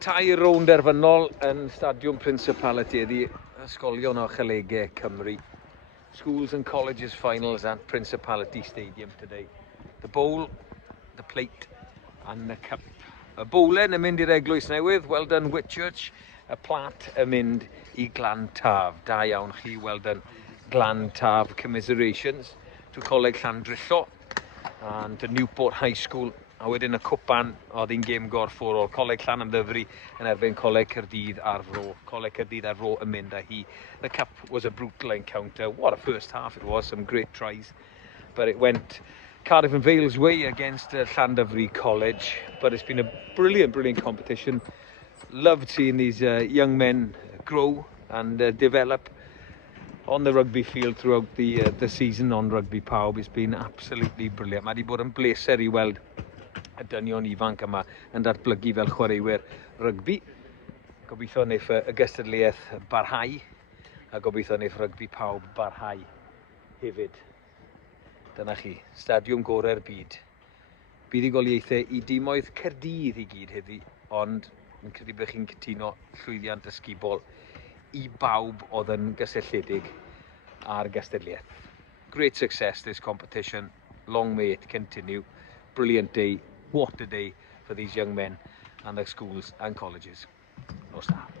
tair rownd terfynol yn Stadiwm Principality ydi Ysgolion o Cholegau, Cymru. Schools and colleges finals at Principality Stadium today. The bowl, the plate and the cup. Y bowlen yn mynd i'r eglwys newydd, well done Whitchurch. Y plat yn mynd I Glan Taf. Da iawn chi, well done Glan Taf. Commiserations to Coleg Llandrillo and to Newport High School. A wedyn y cwpan oedd un gêm gorffwrol, Coleg Llanymddyfri yn erbyn Coleg Caerdydd ar Fro. Coleg Caerdydd ar Fro yn mynd â hi. The cup was a brutal encounter. What a first half it was, some great tries. But it went Cardiff and Vale's way against Llandyfri College. But it's been a brilliant, brilliant competition. Loved seeing these young men grow and develop on the rugby field throughout the season on Rugby Pawb. It's been absolutely brilliant. Mae wedi bod yn bleser I weld y dynion ifanc yma yn datblygu fel chwaraewyr rygbi. Gobeithio wneith y gystadleuaeth barhau a gobeithio wneith Rugby Pawb barhau hefyd. Dyna chi, stadiwm gorau'r byd. Buddugoliaethau I dimoedd Caerdydd I gyd heddi, ond yn credu bod chi'n cytuno llwyddiant ysgubol I bawb oedd yn gysylltiedig ar gystadleuaeth. Great success this competition, long may it continue. Brilliant day, what a day for these young men and their schools and colleges. Nos da.